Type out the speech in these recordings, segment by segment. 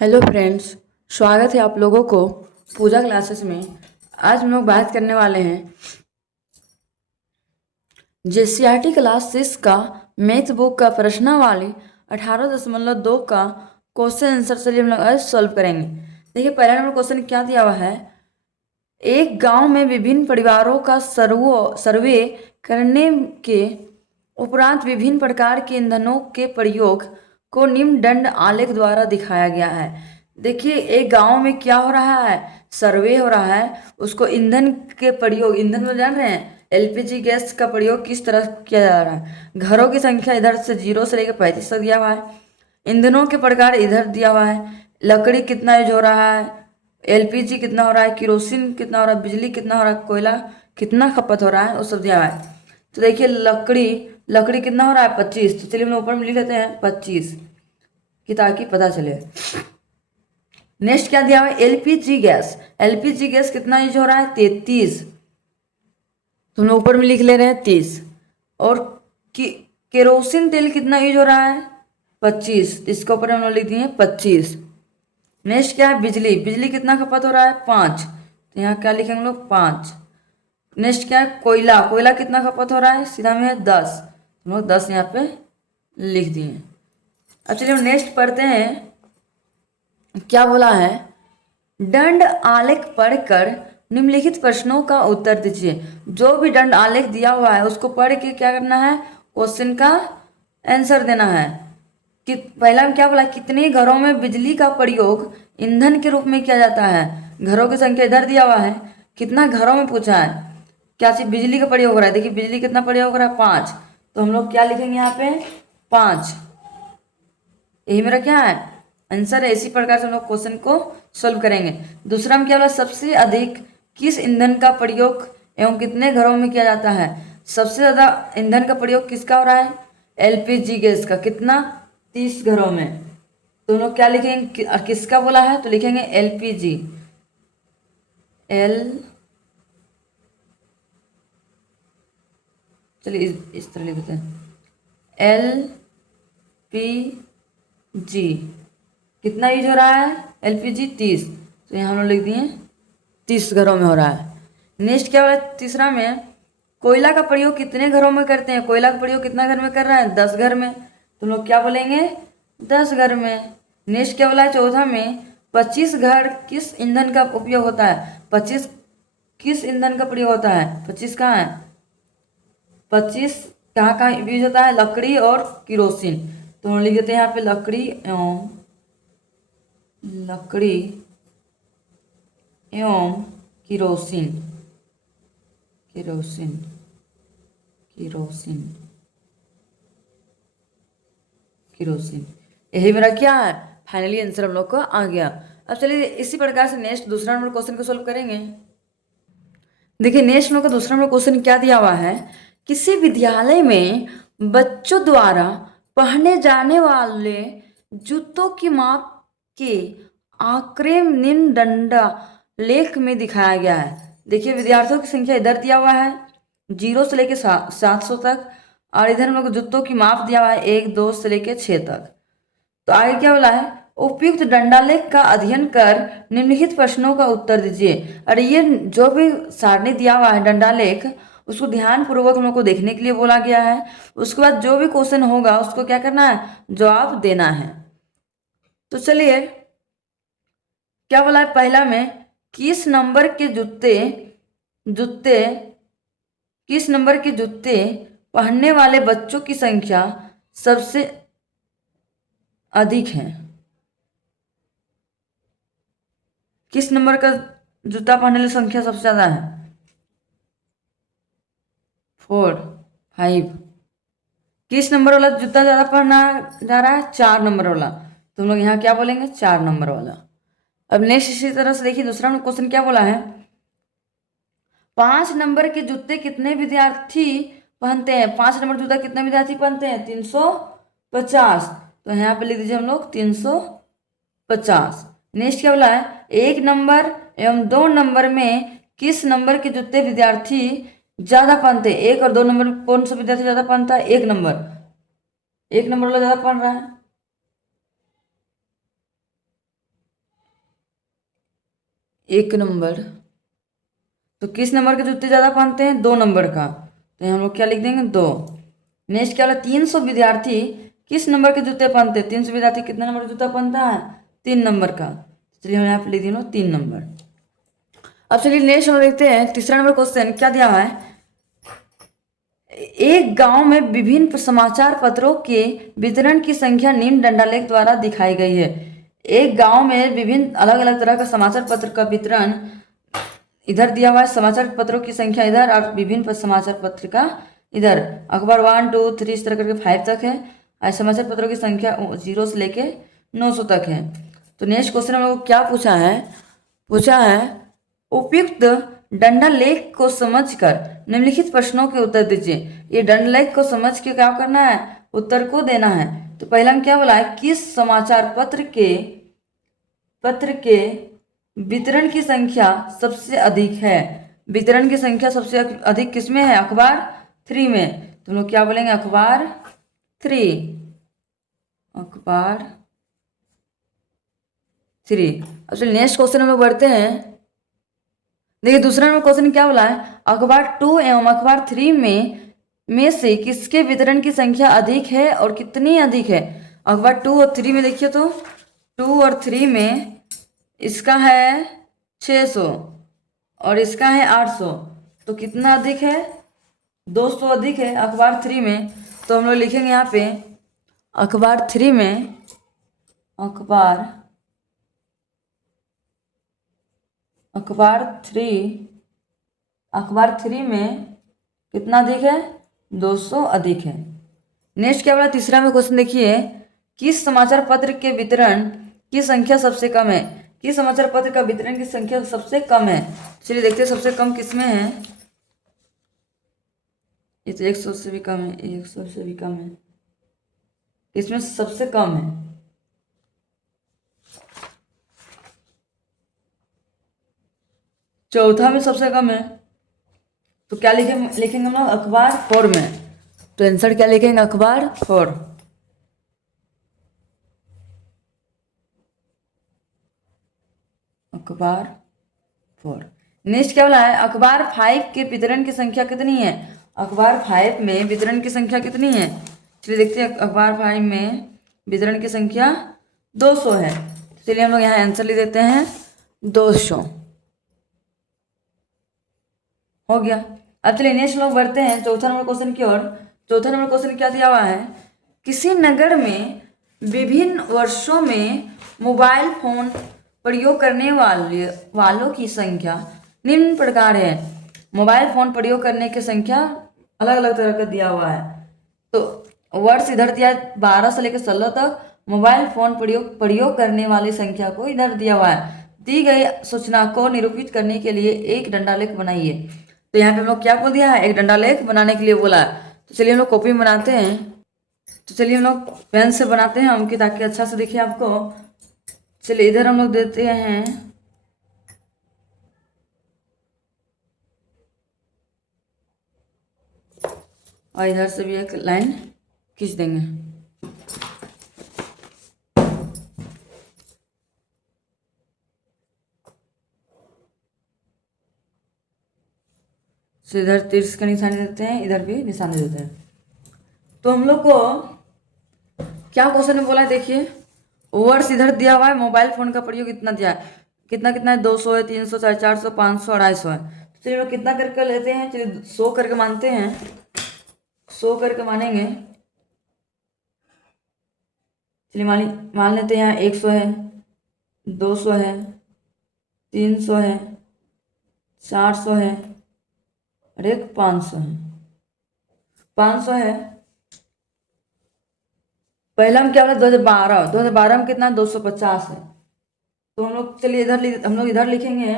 Hello friends, स्वागत है आप लोगों को पूजा क्लासेस में। आज हम लोग बात करने वाले हैं जेसीईआरटी क्लास 6 का मैथ बुक का प्रश्नावली 18.2 का क्वेश्चन आंसर चलिए हम लोग आज सॉल्व करेंगे। देखिए, पहला नंबर क्वेश्चन क्या दिया हुआ है। एक गांव में विभिन्न परिवारों का सर्वे करने के उपरांत विभिन्न प्रकार के ईंधनों के प्रयोग को निम्न दंड आलेख द्वारा दिखाया गया है। देखिए, एक गांव में क्या हो रहा है, सर्वे हो रहा है। उसको ईंधन के प्रयोग, ईंधन में जान रहे हैं एलपीजी गैस का प्रयोग किस तरह किया जा रहा है। घरों की संख्या इधर से 0 से लेकर 35 तक दिया हुआ है। ईंधनों के प्रकार इधर दिया हुआ है। लकड़ी कितना यूज हो रहा है, एलपीजी कितना हो रहा है, किरोसिन कितना हो रहा है, बिजली कितना हो रहा है, कोयला कितना खपत हो रहा है, वो सब दिया हुआ है। तो देखिए, लकड़ी लकड़ी कितना हो रहा है 25। तो चलिए हम ऊपर में लिख लेते हैं 25 कि ताकि पता चले। नेक्स्ट क्या दिया हुआ है, एलपीजी गैस। एलपीजी गैस कितना यूज हो रहा है 33। तो हम ऊपर में लिख ले रहे हैं 30। और केरोसिन तेल कितना यूज हो रहा है 25। इसके ऊपर हम लोग लिख दिए 25। नेक्स्ट क्या है, बिजली। बिजली कितना खपत हो रहा है 5। तो यहाँ क्या लिखेंगे हम लोग 5। नेक्स्ट क्या है, कोयला। कोयला कितना खपत हो रहा है, सीधा में है 10। हम लोग 10 यहाँ पे लिख दिए। अब चलिए हम नेक्स्ट पढ़ते हैं। क्या बोला है, दंड आलेख पढ़कर निम्नलिखित प्रश्नों का उत्तर दीजिए। जो भी दंड आलेख दिया हुआ है उसको पढ़ के क्या करना है, क्वेश्चन का आंसर देना है। कि पहला में क्या बोला, कितने घरों में बिजली का प्रयोग ईंधन के रूप में किया जाता है। घरों की संख्या इधर दिया हुआ है, कितना घरों में पूछा है, क्या चीज बिजली का प्रयोग हो रहा है। देखिए, बिजली कितना प्रयोग हो रहा है 5। तो हम लोग क्या लिखेंगे यहाँ पे 5। यही मेरा क्या है आंसर है। इसी प्रकार से हम लोग क्वेश्चन को सोल्व करेंगे। दूसरा में क्या बोला, सबसे अधिक किस ईंधन का प्रयोग एवं कितने घरों में किया जाता है। सबसे ज्यादा ईंधन का प्रयोग किसका हो रहा है, एलपीजी गैस का। कितना 30 घरों में। तो हम लोग क्या लिखेंगे, किसका बोला है, तो लिखेंगे एलपीजी। एल चलिए इस तरह लिख देते हैं, एल पी जी। कितना यूज हो रहा है एलपीजी 30। तो यहाँ हम लोग लिख दिए 30 घरों में हो रहा है। नेक्स्ट क्या हो रहा है, तीसरा में कोयला का प्रयोग कितने घरों में करते हैं। कोयला का प्रयोग कितना घर में कर रहा है, 10 घर में। तो लोग क्या बोलेंगे 10 घर में। नेक्स्ट क्या बोला है, चौथा में 25 घर किस ईंधन का उपयोग होता है। 25 किस ईंधन का प्रयोग होता है, 25 कहाँ है, 25 कहाँ कहाँ यूज होता है, लकड़ी और किरोसिन। तो हम लिख देते हैं यहाँ पे लकड़ी एवं किरोसिन। किरोसिन किरोसिन किरोसिन यही मेरा क्या है फाइनली आंसर हम लोग को आ गया। अब चलिए इसी प्रकार से नेक्स्ट दूसरा नंबर क्वेश्चन को सोल्व करेंगे। देखिए, नेक्स्ट हम लोग का दूसरा नंबर क्वेश्चन क्या दिया हुआ है, किसी विद्यालय में बच्चों द्वारा पहने जाने वाले जूतों की माप के आंकड़े निम्न दंडा लेख में दिखाया गया है। देखिए, विद्यार्थियों की संख्या इधर दिया हुआ है 0 से लेके 700 तक। और इधर हम लोग को जूतों की माप दिया हुआ है 1 2 से लेके 6 तक। तो आगे क्या बोला है, उपयुक्त दंडालेख का अध्ययन कर निम्नलिखित प्रश्नों का उत्तर दीजिए। और ये जो भी सारणी दिया हुआ है दंडालेख, उसको ध्यान पूर्वक हम लोग को देखने के लिए बोला गया है। उसके बाद जो भी क्वेश्चन होगा उसको क्या करना है, जवाब देना है। तो चलिए, क्या बोला है, पहला में किस नंबर के जूते जूते किस नंबर के जूते पहनने वाले बच्चों की संख्या सबसे अधिक है। किस नंबर का जूता पहनने वाली संख्या सबसे ज्यादा है, 4 5। किस नंबर वाला जूता ज्यादा पहना जा रहा है, 4 नंबर वाला। तो हम लोग यहाँ क्या बोलेंगे, 4 नंबर वाला। अब नेक्स्ट इसी तरह से देखिए, दूसरा क्वेश्चन क्या बोला है, 5 नंबर के जूते कितने विद्यार्थी पहनते हैं। 5 नंबर जूता कितने विद्यार्थी पहनते हैं, 350। तो यहाँ पे लिख दीजिए हम लोग 350। नेक्स्ट क्या बोला है, 1 नंबर एवं 2 नंबर में किस नंबर के जूते विद्यार्थी ज्यादा पहनते हैं। 1 और 2 नंबर कौन सा विद्यार्थी ज्यादा पहनता है, 1 नंबर वाला ज्यादा पहन रहा है। 1 नंबर, तो किस नंबर के जूते ज़्यादा पहनते हैं? 2 नंबर का, तो यहाँ हम लोग क्या लिख देंगे? 2। नेक्स्ट क्या वाला? 300 विद्यार्थी किस नंबर के जूते पहनते हैं? 300 विद्यार्थी कितना नंबर का जूता पहनता है? 3 नंबर का। चलिए हम यहाँ पे लिख दिए 3 नंबर। अब चलिए नेक्स्ट हम देखते हैं तीसरा नंबर क्वेश्चन क्या दिया हुआ है। एक गांव में विभिन्न समाचार पत्रों के वितरण की संख्या निम्न दंडालेख द्वारा दिखाई गई है। एक गांव में विभिन्न अलग अलग तरह का समाचार पत्र का वितरण इधर दिया हुआ है, समाचार पत्रों की संख्या इधर और विभिन्न समाचार पत्र का इधर। अखबार 1 2 3 इस तरह करके 5 तक है और समाचार पत्रों की संख्या 0 से लेके 900 तक है। तो नेक्स्ट क्वेश्चन हम लोग क्या पूछा है उपयुक्त दंडालेख को समझकर निम्नलिखित प्रश्नों के उत्तर दीजिए। ये दंडालेख को समझ के क्या करना है? उत्तर को देना है। तो पहला हम क्या बोला है? किस समाचार पत्र के वितरण की संख्या सबसे अधिक है? वितरण की संख्या सबसे अधिक किसमें है? अखबार 3 में। तो हम लोग क्या बोलेंगे? अखबार 3। अब चलिए नेक्स्ट क्वेश्चन में बढ़ते हैं। देखिए दूसरा नंबर क्वेश्चन क्या बोला है? अखबार 2 एवं अखबार 3 में से किसके वितरण की संख्या अधिक है और कितनी अधिक है? अखबार 2 और 3 में देखिए तो 2 और 3 में इसका है 600 और इसका है 800, तो कितना अधिक है? 200 अधिक है अखबार 3 में। तो हम लोग लिखेंगे यहाँ पे अखबार 3 में अखबार 3 में कितना अधिक है? 200 अधिक है। नेक्स्ट क्या बोला? तीसरा में क्वेश्चन देखिए किस समाचार पत्र के वितरण की संख्या सबसे कम है? किस समाचार पत्र का वितरण की संख्या सबसे कम है? चलिए देखते हैं सबसे कम किसमें है। ये तो 100 से भी कम है, 100 से भी कम है। इसमें सबसे कम है चौथा में सबसे कम है। तो क्या लिखेंगे हम लोग? अखबार 4 में। तो आंसर क्या लिखेंगे? अखबार 4। अखबार 4। नेक्स्ट क्या बोला है? अखबार 5 के वितरण की संख्या कितनी है? अखबार 5 में वितरण की संख्या कितनी है? चलिए देखते हैं अखबार 5 में वितरण की संख्या 200 है। चलिए हम लोग यहाँ आंसर लिख देते हैं 200। हो गया। अब चलिए नेक्स्ट लोग बढ़ते हैं चौथा नंबर क्वेश्चन की ओर। चौथा नंबर क्वेश्चन क्या दिया हुआ है? किसी नगर में विभिन्न वर्षों में मोबाइल फोन प्रयोग करने वालों की संख्या निम्न प्रकार है। मोबाइल फोन प्रयोग करने की संख्या अलग अलग तरह का दिया हुआ है। तो वर्ष इधर दिया 12 से लेकर 16 तक। मोबाइल फोन प्रयोग करने वाली संख्या को इधर दिया हुआ है। दी गई सूचना को निरूपित करने के लिए एक दंडालेख बनाइए। तो यहाँ पे हम लोग क्या बोल दिया है? एक दंडालेख बनाने के लिए बोला है। तो चलिए हम लोग कॉपी में बनाते हैं। तो चलिए हम लोग पेन से बनाते हैं हम ताकि अच्छा से दिखे आपको। चलिए इधर हम लोग देते हैं और इधर से भी एक लाइन खींच देंगे। तो इधर तीर्थ का निशानी देते हैं, इधर भी निशानी देते हैं। तो हम लोग को क्या क्वेश्चन में बोला है देखिए। वर्ष इधर दिया हुआ है, मोबाइल फोन का प्रयोग कितना दिया है? कितना कितना है? 200 है, 300, 450, 500, 250 है। तो चलिए लोग कितना करके लेते हैं? चलिए 100 करके मानते हैं। 100 करके मानेंगे। चलिए मान लेते हैं यहाँ 100 है, 200 है, 300 है, 400 है और एक 500 है। 500 है। पहला हम क्या बोला? 2012 में कितना? 250 है। तो हम लोग चलिए हम लोग इधर लिखेंगे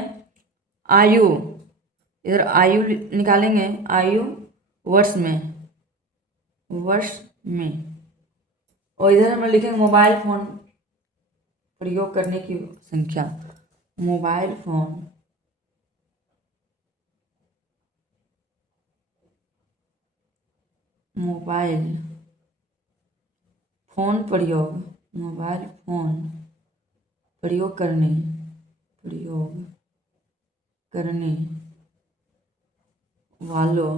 आयु। इधर आयु निकालेंगे, आयु वर्ष में। और इधर हम लिखेंगे मोबाइल फोन प्रयोग करने की संख्या। मोबाइल फोन मोबाइल फोन प्रयोग करने वालों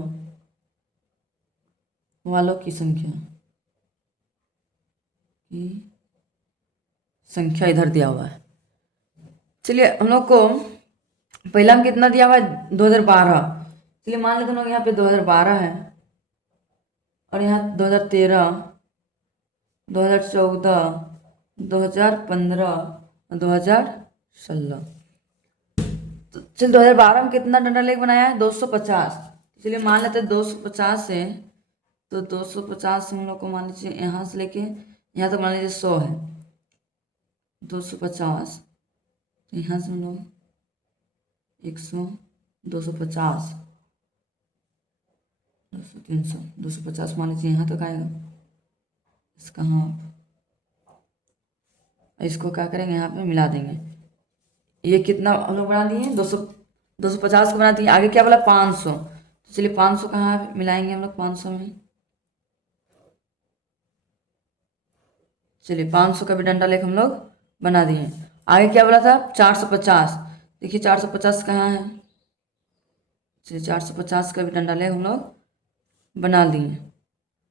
वालों की संख्या इधर दिया हुआ है। चलिए हम लोग को पहला में कितना दिया हुआ है 2012। चलिए मान लेते हम लोग यहाँ पे 2012 है और यहाँ 2013, 2014, 2015 और 2016। तो चलिए 2012 में कितना डंडा लेके बनाया है 250। चलिए मान लेते हैं 250 है, तो 250 हम लोग को मान लीजिए यहाँ से लेके यहाँ तक मान लीजिए 100 है। 250 तो यहाँ से हम लोग 100, 250, 200, 300, 250 मान लीजिए यहाँ तक आएगा। इसका हाँ इसको क्या करेंगे यहाँ पे मिला देंगे। ये कितना हम लोग बना दिए 250 को बना दिए। आगे क्या बोला 500। तो चलिए 500 कहाँ मिलाएंगे हम लोग 500 में। चलिए 500 का भी डंडा लेकर हम लोग बना दिए। आगे क्या बोला था 450। देखिए 450 कहाँ है। चलिए 450 का भी डंडा ले हम लोग बना लिए।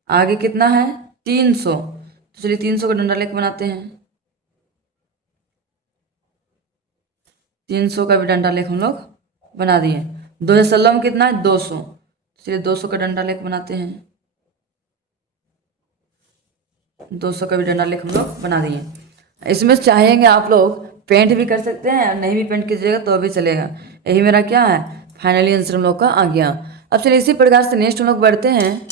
आगे कितना है 300। तो चलिए 300 का डंडा लेकर बनाते हैं। 300 का भी डंडा लेकर हम लोग बना दिए। 2016 में कितना है 200। चलिए 200 का डंडा लेकर बनाते हैं। 200 का भी डंडा लेकर हम लोग बना दिए। इसमें चाहेंगे आप लोग पेंट भी कर सकते हैं, नहीं भी पेंट कीजिएगा तो भी चलेगा। यही मेरा क्या है फाइनली आंसर हम लोग का आ गया। अब चलिए इसी प्रकार से नेक्स्ट हम लोग बढ़ते हैं।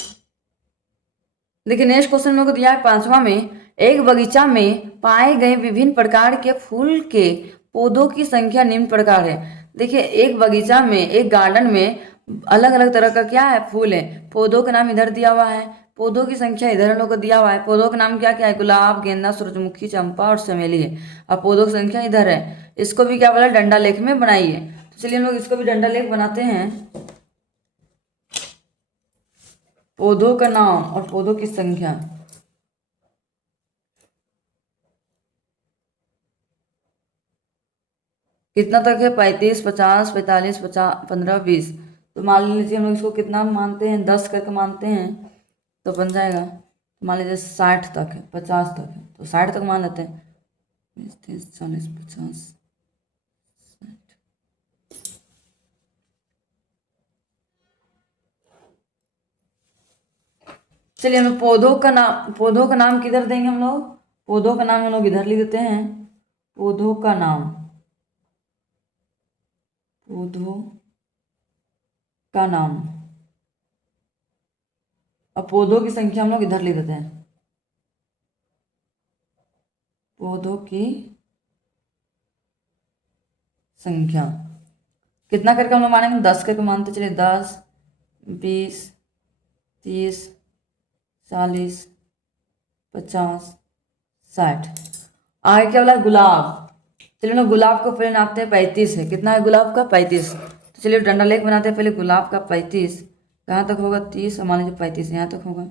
देखिए नेक्स्ट क्वेश्चन हम लोग को दिया है 5वां में, एक बगीचा में पाए गए विभिन्न प्रकार के फूल के पौधों की संख्या निम्न प्रकार है। देखिए एक बगीचा में एक गार्डन में अलग अलग तरह का क्या है फूल है। पौधों का नाम इधर दिया हुआ है, पौधों की संख्या इधर हम लोग को दिया हुआ है। पौधों का नाम क्या क्या है गुलाब, गेंदा, सूरजमुखी, चंपा और चमेली है। अब पौधों की संख्या इधर है। इसको भी क्या बोला डंडा लेख में बनाइए। तो चलिए हम लोग इसको भी डंडा लेख बनाते हैं। पौधों का नाम और पौधों की संख्या। कितना तक है 35, 50, 45, 50, 15, 20। तो मान लीजिए हम लोग इसको कितना मानते हैं 10 करके मानते हैं तो बन जाएगा। तो मान लीजिए 60 तक है, 50 तक है तो 60 तक मान लेते हैं। 20, 30, 40, 50, 60। चलिए हमें पौधों का नाम किधर देंगे हम लोग। पौधों का नाम हम लोग इधर लिख देते हैं। पौधों का नाम, पौधों का नाम और पौधों की संख्या हम लोग इधर लिख देते हैं। पौधों की संख्या कितना करके हम लोग मानेंगे 10 करके मानते चलिए 10, 20, 30, 40, 50, 60। आगे क्या बोला गुलाब। चलिए हम लोग गुलाब को पहले नापते हैं 35 है। कितना है गुलाब का 35। तो चलिए डंडा लेके बनाते हैं पहले गुलाब का 35 कहाँ तक होगा 30 और मान लीजिए 35 यहाँ तक होगा।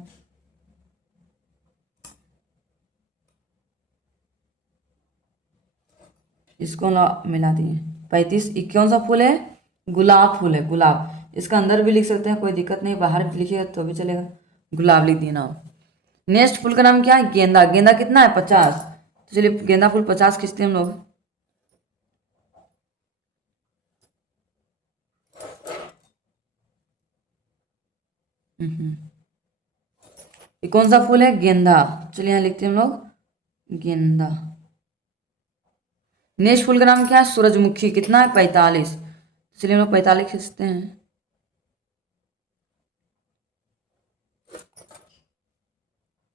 इसको हम मिला दिए 35। कौन सा फूल है गुलाब फूल है गुलाब। इसका अंदर भी लिख सकते हैं कोई दिक्कत नहीं, बाहर भी लिखिएगा तो भी चलेगा। गुलाब लिख दिए नाम। नेक्स्ट फूल का नाम क्या है गेंदा। गेंदा कितना है 50। तो चलिए गेंदा फूल 50 खींचते हैं हम लोग। ये कौन सा फूल है गेंदा। चलिए यहाँ लिखते हैं हम लोग गेंदा। नेक्स्ट फूल का नाम क्या है सूरजमुखी। कितना है 45। चलिए हम लोग 45 खींचते हैं।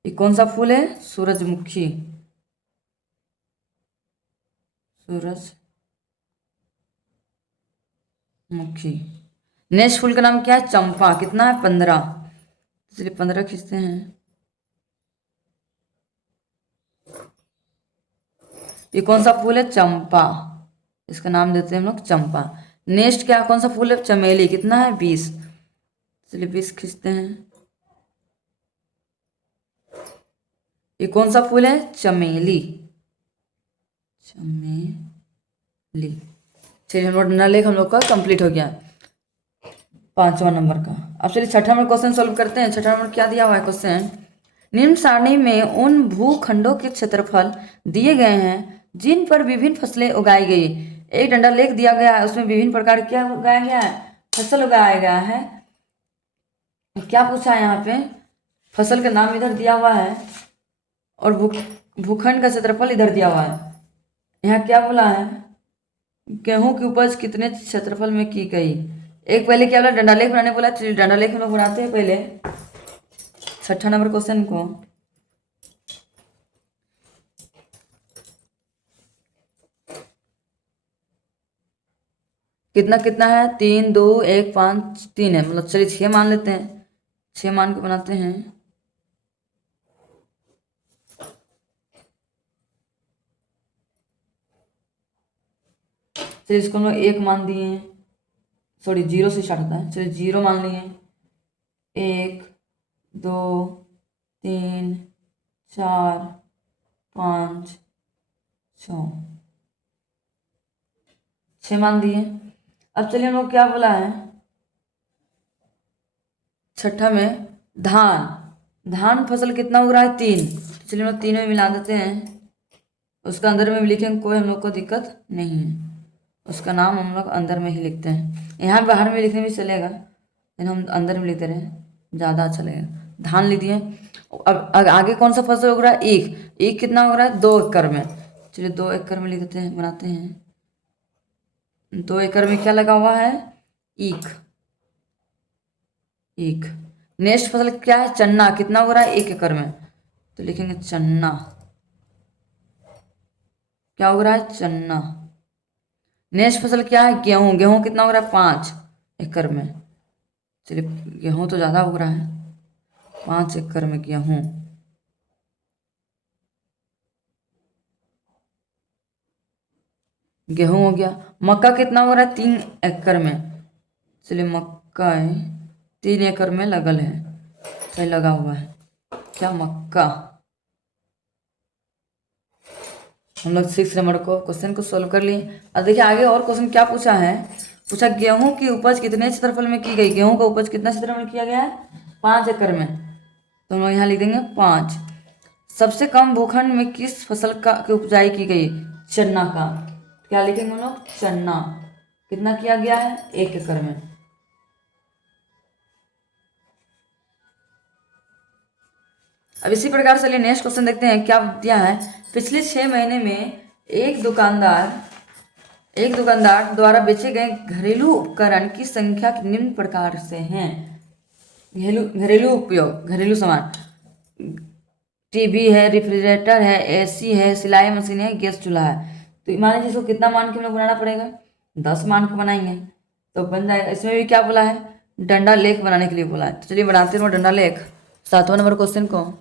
ये कौन सा फूल है सूरजमुखी। सूरजमुखी। नेक्स्ट फूल का नाम क्या है चंपा। कितना है 15। चलिए 15 खींचते हैं। ये कौन सा फूल है चंपा। इसका नाम देते हैं हम लोग चंपा। नेक्स्ट क्या कौन सा फूल है चमेली। कितना है 20। चलिए 20 खींचते हैं। ये कौन सा फूल है चमेली। चमेली। चलिए डंडा लेख हम लोग का कंप्लीट हो गया 5वां नंबर का। अब चलिए छठा नंबर क्वेश्चन सॉल्व करते हैं। छठा नंबर क्या दिया हुआ है क्वेश्चन, निम्न सारणी में उन भूखंडों के क्षेत्रफल दिए गए हैं जिन पर विभिन्न फसलें उगाई गई। एक डंडा लेख दिया गया है, उसमें विभिन्न प्रकार क्या उगाया गया है, फसल उगाया गया है। क्या पूछा है यहाँ पे, फसल का नाम इधर दिया हुआ है और भूखंड का क्षेत्रफल इधर दिया हुआ है। यहाँ क्या बोला है, गेहूं की उपज कितने क्षेत्रफल में की गई। एक पहले क्या बोला, डंडा लेख बनाने बोला। चलिए डंडा लेख हम लोग बनाते हैं पहले छठा नंबर क्वेश्चन को। कितना कितना है, 3 2 1 5 3 है, मतलब चलिए 6 मान लेते हैं। 6 मान के बनाते हैं। चलिए इसको हम लोग 1 मान दिए हैं, सॉरी 0 से स्टार्ट होता है। चलिए 0 मान लिए, 1 2 3 4 5 6 मान दिए। अब चलिए हम लोग क्या बोला है छठा में, धान फसल कितना उग रहा है, 3। चलिए हम लोग 3 में मिला देते हैं। उसका अंदर में भी लिखेंगे, कोई हम लोग को दिक्कत नहीं है। उसका नाम हम लोग अंदर में ही लिखते हैं। यहाँ बाहर में लिखने भी चलेगा, लेकिन हम अंदर में लिखते रहे, ज़्यादा अच्छा लगेगा। धान लिख दिए। अब आगे कौन सा फसल उग रहा है, ईख कितना उग रहा है, 2 एकड़ में। चलिए 2 एकड़ में लिख देते हैं, बनाते हैं। 2 एकड़ में क्या लगा हुआ है, ईख। नेक्स्ट फसल क्या है, चन्ना, कितना उग रहा है, 1 एकड़ में। तो लिखेंगे चन्ना, क्या उग रहा है, चन्ना। नेक्स्ट फसल क्या है, गेहूं कितना उग रहा है, 5 एकड़ में। चलिए गेहूं तो ज़्यादा उग रहा है, 5 एकड़ में गेहूं। गेहूं हो गया। मक्का कितना हो रहा है, 3 एकड़ में। चलिए मक्का 3 एकड़ में लगल है, सही लगा हुआ है क्या, मक्का। हम लोग 6 नंबर को क्वेश्चन को सोल्व कर लिए। अब देखिए आगे और क्वेश्चन क्या पूछा है, पूछा गेहूं की उपज कितने क्षेत्रफल में की गई। गेहूं का उपज कितना क्षेत्रफल में किया गया है, 5 एकड़ में। तो हम लोग यहाँ लिख देंगे 5। सबसे कम भूखंड में किस फसल का की उपजाई की गई, चन्ना का। क्या लिखेंगे हम लोग, चन्ना। कितना किया गया है, 1 एकड़ में। अब इसी प्रकार से नेक्स्ट क्वेश्चन देखते हैं क्या दिया है। पिछले 6 महीने में एक दुकानदार द्वारा बेचे गए घरेलू उपकरण की संख्या निम्न प्रकार से हैं। घरेलू उपयोग, घरेलू सामान, टीवी है, रेफ्रिजरेटर है, एसी है, सिलाई मशीन है, गैस चूल्हा है। तो मान लीजिए इसको कितना मान के हम लोग बनाना पड़ेगा, 10 मान के बनाएंगे तो बन जाएगा। इसमें भी क्या बोला है, डंडा लेख बनाने के लिए बोला है। तो चलिए बनाते हैं डंडा लेख 7वां नंबर क्वेश्चन को।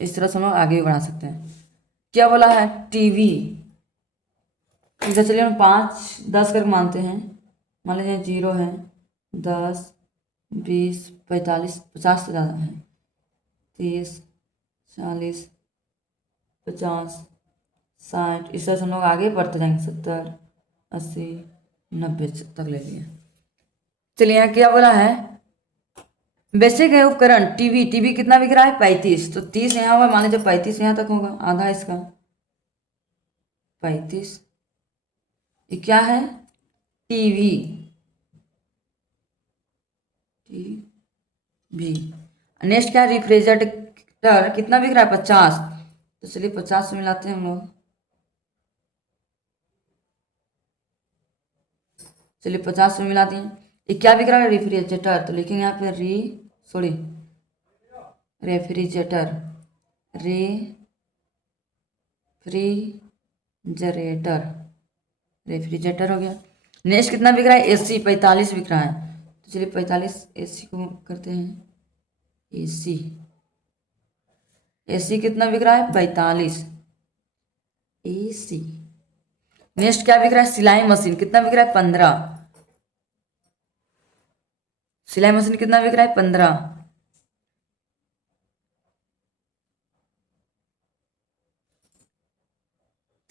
इस तरह से हम लोग आगे भी बढ़ा सकते हैं। क्या बोला है, टीवी। इधर चलिए हम 5 10 करके मानते हैं। मान लीजिए 0 है, 10 20 45 50 से ज़्यादा है, 30 40 50 60। इस तरह से हम लोग आगे बढ़ते जाएंगे, 70 80 90 तक ले लिए। चलिए यहाँ क्या बोला है, बेचे गए उपकरण, टीवी कितना बिक रहा है, 35। तो 30 यहाँ हुआ, मान लीजिए 35 यहाँ तक होगा, आधा इसका 35। ये क्या है, टीवी। नेक्स्ट क्या है, रेफ्रिजरेटर कितना बिक रहा है, 50। तो चलिए 50 से मिलाते हैं हम लोग। चलिए 50 में मिला दिए। ये क्या बिक रहा है, रेफ्रिजरेटर। तो लिखेंगे यहाँ पे रेफ्रिजरेटर, रेफ्रिजरेटर हो गया। नेक्स्ट कितना बिक रहा है, एसी, 45 बिक रहा है। तो चलिए 45 एसी को करते हैं, एसी कितना बिक रहा है, 45 एसी। नेक्स्ट क्या बिक रहा है, सिलाई मशीन, कितना बिक रहा है, 15। सिलाई मशीन कितना बिक रहा है? 15।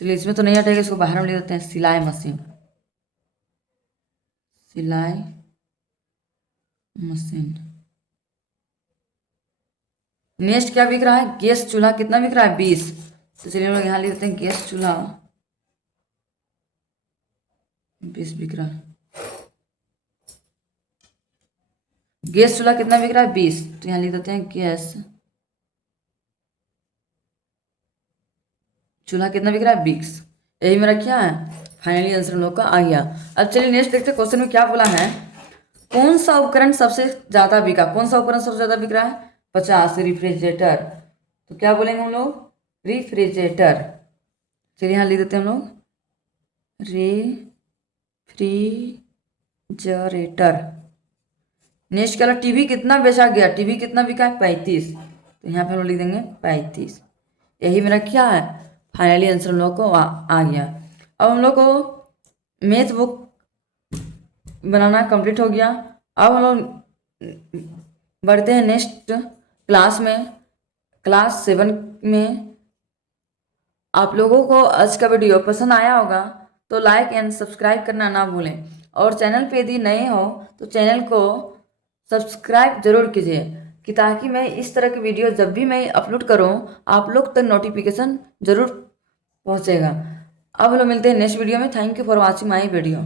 चलिए इसमें तो नहीं हटेगा, इसको बाहर में ले देते हैं। सिलाई मशीन, सिलाई मशीन। नेक्स्ट क्या बिक रहा है? गैस चूल्हा। कितना बिक रहा है? 20। तो चलिए हम लोग यहाँ लिख देते हैं गैस चूल्हा 20 बिक रहा है। गैस चूल्हा कितना बिक रहा है? 20। तो यहाँ लिख देते हैं गैस चूल्हा कितना बिक रहा है? 20। यही मेरा क्या है? फाइनली आंसर हम लोग का आ गया। अब चलिए नेक्स्ट देखते हैं क्वेश्चन में क्या बोला है। कौन सा उपकरण सबसे ज्यादा बिका? कौन सा उपकरण सबसे ज्यादा बिक रहा है? 50। रेफ्रिजरेटर। तो क्या बोलेंगे हम लोग? रेफ्रिजरेटर। चलिए यहाँ लिख देते हैं हम लोग रेफ्रिजरेटर। नेक्स्ट क्या? टीवी कितना बेचा गया? टीवी कितना बिका है? 35। तो यहाँ पे हम लोग लिख देंगे 35। यही मेरा क्या है? फाइनली आंसर हम लोग को आ गया। अब हम लोग को मैथ बुक बनाना कंप्लीट हो गया। अब हम लोग बढ़ते हैं नेक्स्ट क्लास में, क्लास 7 में। आप लोगों को आज का वीडियो पसंद आया होगा तो लाइक एंड सब्सक्राइब करना ना भूलें, और चैनल पे यदि नए हो तो चैनल को सब्सक्राइब जरूर कीजिए, कि ताकि मैं इस तरह की वीडियो जब भी मैं अपलोड करूं आप लोग तक नोटिफिकेशन जरूर पहुंचेगा। अब हम लोग मिलते हैं नेक्स्ट वीडियो में। Thank you for watching my video.